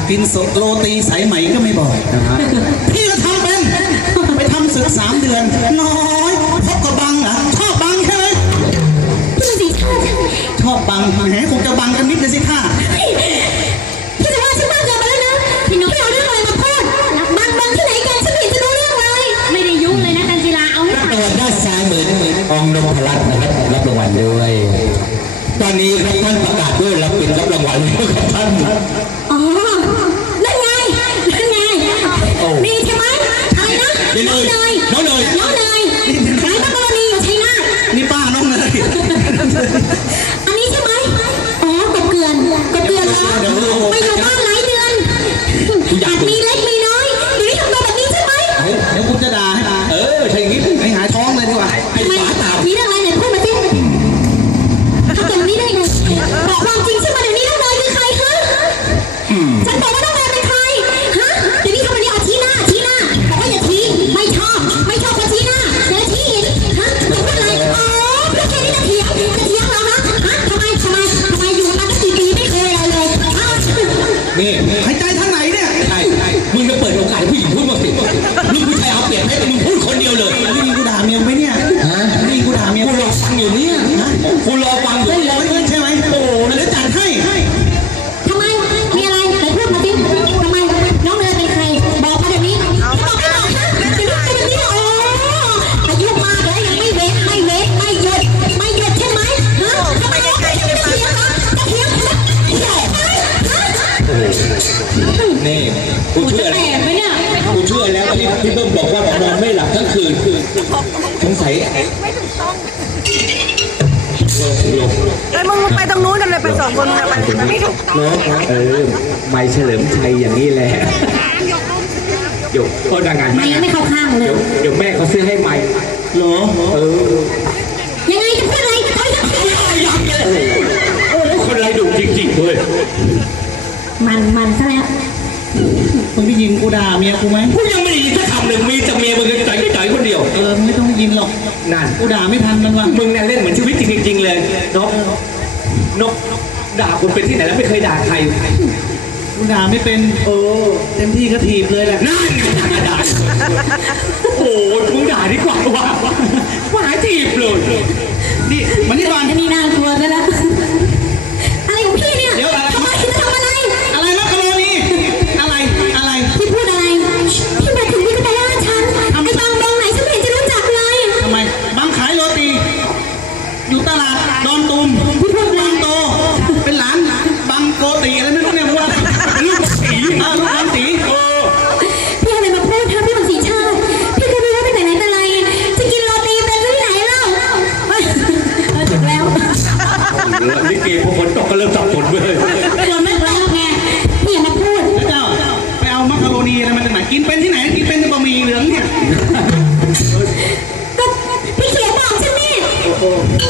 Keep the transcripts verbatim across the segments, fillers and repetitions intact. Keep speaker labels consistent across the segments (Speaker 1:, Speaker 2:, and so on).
Speaker 1: กินสดโรตีสายไหมก็ไม่บอกพี่ก็ทำเป็นไปทำศึกสามเดือนน้อยพบกับบังเหรอชอบบังใช่ไหม
Speaker 2: พี่สีชอบ
Speaker 1: ชอบบังแหมคงจะบังกันนิดเลยสิค่ะ
Speaker 2: พี่จะว่าฉันมากเกินไปแล้วนะพี่น้องเอาเรื่องอะไรมาพูดบังบังที่ไหนกันฉันเห็นจะรู้เรื่องเลยไม่ได้ยุ่งเลยนะจันจิราเอาให้ผ่าน
Speaker 3: ด้านซ้ายมือองนพรัตน์นะครับรับรางวัลด้วยตอนนี้ครับท่านประกาศด้วยรับเป็นรับรางวัลกับท่าน
Speaker 2: อ๋อนั่นไงนั่นไงนี่ใช่ไหมอะไรนะน้องเนย
Speaker 3: น้องเนย
Speaker 2: น้องเนยขายมักกะโรนีอยู่ชัยนาท
Speaker 1: นี่ป้าน้องเนย
Speaker 2: อันนี้ใช่ไหมอ๋อกบเกลือนกบเกลือนแล้วไปอยู่บ้านหลายเดือนอาจมีเล็กมีน้อยอยู่ที่ทำตัวแบบนี้ใช่ไหม
Speaker 1: เดี๋ยวคุณจะด่าให้
Speaker 3: เออใช่อย่างนี้
Speaker 1: ให้หายท้องเลยดีกว่า
Speaker 3: ไอ้ฝาตา
Speaker 2: มีเรื่องอะไรไหนพูดมาสิทำแบบนี้ได้ไงบอกความจริงใช่ไหมเดี๋ยวนี้น้องเนยคือใครคะฉันบอกว่าน้องเนยเป็นใครฮะเดี๋ยวนี้ทำแบบนี้เอาชี้หน้าชี้หน้าบอกว่าอย่าชี้ไม่ชอบไม่ชอบคนชี้หน้าอย่าชี้อีกฮะจะพูดอะไรอ๋อเพื่อแค่นี้จะเถียงจะเถียงเรานะฮะทำไมทำไมทำไมอยู่มาตั้งกี่ปีไม่เคยอะไรเลย
Speaker 3: นี่
Speaker 1: หายใจทางไหนเนี่ย
Speaker 3: ใช่มึงจะเปิดโอกาสให้ผู้หญิงพูดมาสิลูกผู้ชายเอาเปรียบให้มึงพูดคนเดียวเลย
Speaker 1: นี่กูด่าเมียไหมเนี่ย
Speaker 3: ฮะ
Speaker 1: นี่กูด่าเมีย
Speaker 3: กูรอฟังอยู่เนี่ยกูรอฟังอยู่
Speaker 1: ร้อยเงินใช่ไหมโอ้โหแล้วจัดให้
Speaker 2: ทำไมมีอะไรไหนพูดมาสิทำไมน้องเนยเป็นใครบอกมาเดี๋ยวนี้จะบอกไม่บอกนะจะรู้เป็นแบบนี้อ๋ออายุมากแล้วยังไม่เว้นไม่เว้นไม่หยุดไม่หยุดใช่ไหมฮะทำไมยังไงจะเถียงเหรอจะเถียงเหรอเถียงไหมฮะ
Speaker 3: นี่กูเชื่อกูเชื่อแล้วที่พี่เบิ้มบอกว่านอนไม่หลับทั้งคืนสงสัย
Speaker 4: ไม่ถูกต้องไอ้มึงไปตรงนู้นกันเลยไปสองคนกันมันไม่ถูก
Speaker 3: น้องเออไม่เฉลิมชัยอย่างนี้แหละเดี๋ยวก็ดังงาน
Speaker 2: ไม่ไม่เข้าข้างเลย
Speaker 3: เดี๋ยวแม่เขาซื้อให้ใหม่
Speaker 1: เหรอ
Speaker 3: เออ
Speaker 2: ยังไงจะพูดอะไรเขาจะพูดอะไร
Speaker 3: โอ้โหคนไรดุจริงๆเลย
Speaker 2: มันมันซะแล้ว
Speaker 1: มึงได้ยินกูด่าเมียกูไหม
Speaker 3: กูยังไม่ได้ยินสักคำหนึ่งมีแต่เมียมึงจ่อยจ่อยคนเดียว
Speaker 1: เออไม่ต้องได้ยินหรอก
Speaker 3: นั่น
Speaker 1: กูด่าไม่ทันมันว่ะ
Speaker 3: มึงเนี่ยเล่นเหมือนชีวิตจริงๆเลยนกนกด่าคุณเป็นที่ไหนแล้วไม่เคยด่าใคร
Speaker 1: กูด่าไม่เป็นเออเต็มที่ก็ถีบเลยแหละ
Speaker 3: นั่นด่าโอ้ยมึงด่าดีกว่าว่ะว่าหาถีบเลย
Speaker 1: นี่มันนี่ก่อน
Speaker 2: นี่น่ากลัวซะแล้วอะไรของพี่เนี่ยทำไมจะทำอะไร
Speaker 1: อะไรมักกะโรนีอะไรอะไร
Speaker 2: พี่พูดอะไรพี่มาถึงพี่ก็ไปล่าฉันไอ้บางบางไหนฉันไม่เห็นจะรู้จักเลย
Speaker 1: ทำไมบางขายโรตีอยู่ตลาดดอนตูม
Speaker 2: พี่พูด
Speaker 1: บางโตเป็นหลานบางโกติอะไรไม่รู้เนี่ยว่าลูกสีอ่าลูกบางสี
Speaker 2: พี่อะไรมาพูดทำพี่บางสีชาติพี่ก็ไม่รู้ไปไหนไหนแต่ไรจะกินโรตีเป็นที่ไหนเล่าเออถูกแล้ว
Speaker 3: นี่เกมพอฝนตกก็เริ่มสับสนเลย
Speaker 2: เราไม่รู้ไงพี่อย่ามาพูด
Speaker 1: เจ้าไปเอามักกะโรนีอะไรมาจากไหนกินเป็นที่ไหนกินเป็นบะหมี่เหลืองเนี่ย
Speaker 2: ก็พี่เขียวบอกฉันนี่
Speaker 3: โอ้โห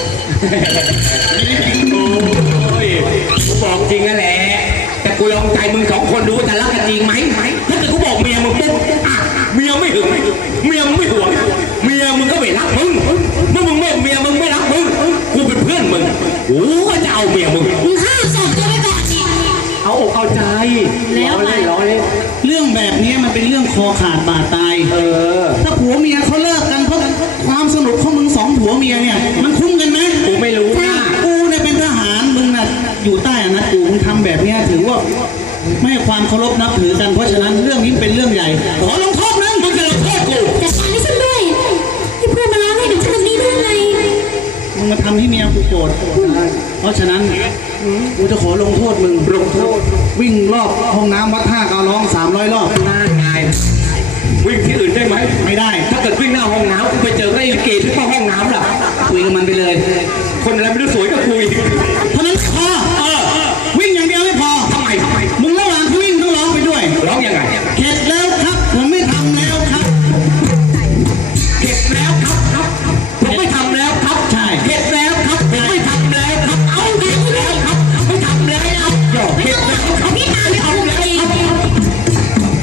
Speaker 3: โอ้ยกูบอกจริงนั่นแหละแต่กูลองใจมึงสองคนดูจะรักกันจริงไหมถ้าเกิดกูบอกเมียมึงปุ๊บเมียไม่หึงเมียมึงไม่ห่วงเมียมึงก็ไม่รักมึงเมื่อมึงบอกเมียมึงไม่รักมึงกูเป็นเพื่อนมึงกูก็จะเอาเมียมึง
Speaker 2: มึงห้ามส่งตัวไปแบบนี้
Speaker 3: เอาอกเอาใจ
Speaker 2: แล้ว
Speaker 3: เลยร้อย
Speaker 1: เรื่องแบบนี้มันเป็นเรื่องคอขาดบาดตาย
Speaker 3: เออ
Speaker 1: ถ้าผัวเมียเขาเลิกกันเพราะความสนุกของมึงสองผัวเมียเนี่ยมันคุ้มกันไหม
Speaker 3: กูไม่รู้นะ
Speaker 1: กูเนี่ยเป็นทหารมึงน่ะอยู่ใต้อำนาจกูมึงทำแบบนี้ถือว่าไม่ให้ความเคารพนับถือกันเพราะฉะนั้นเรื่องนี้เป็นเรื่องใหญ่ขอลงโทษนะ
Speaker 3: มึงจะลงโทษกู
Speaker 2: แต่ตายฉันด้วยที่เพื่อนมาล้างให้ถึงขนาดนี้ได้ไง
Speaker 1: มึงมาทำให้เมียกูโกรธเพราะฉะนั้นกูจะขอลงโทษมึง
Speaker 3: ลงโทษ
Speaker 1: วิ่งรอบห้องน้ำวัดท่าเกาล้องสามร้อยรอบ
Speaker 3: น่าไงวิ่งที่อื่นได้ไหม
Speaker 1: ไม่ได้
Speaker 3: ถ้าเกิดวิ่งหน้าห้องน้ำกูไปเจอไอ้เกย์ที่เข้าห้องน้ำล่ะ
Speaker 1: คุยกับมันไปเลย
Speaker 3: คนอะไรไม่รู้สวยก็คุย
Speaker 1: เท่านั้นพอเออวิ่งอย่างเดียวไม่พอ
Speaker 3: ทำไมทำไม
Speaker 1: มึงระหว่างที่วิ่งต้องร้องไปด้วย
Speaker 3: ร้องยังไง
Speaker 1: เข็ดแล้วครับผมไม่ทำแล้วครับ
Speaker 3: เข็ดแล้วครับครับผมไม่ทำแล้วครับ
Speaker 1: ใช่
Speaker 3: เข็ดแล้วครับผมไม่ทำแล้วครับเอาเข็ดแล้วครับไม่ทำแล้วครับเข็ดแล้วครับ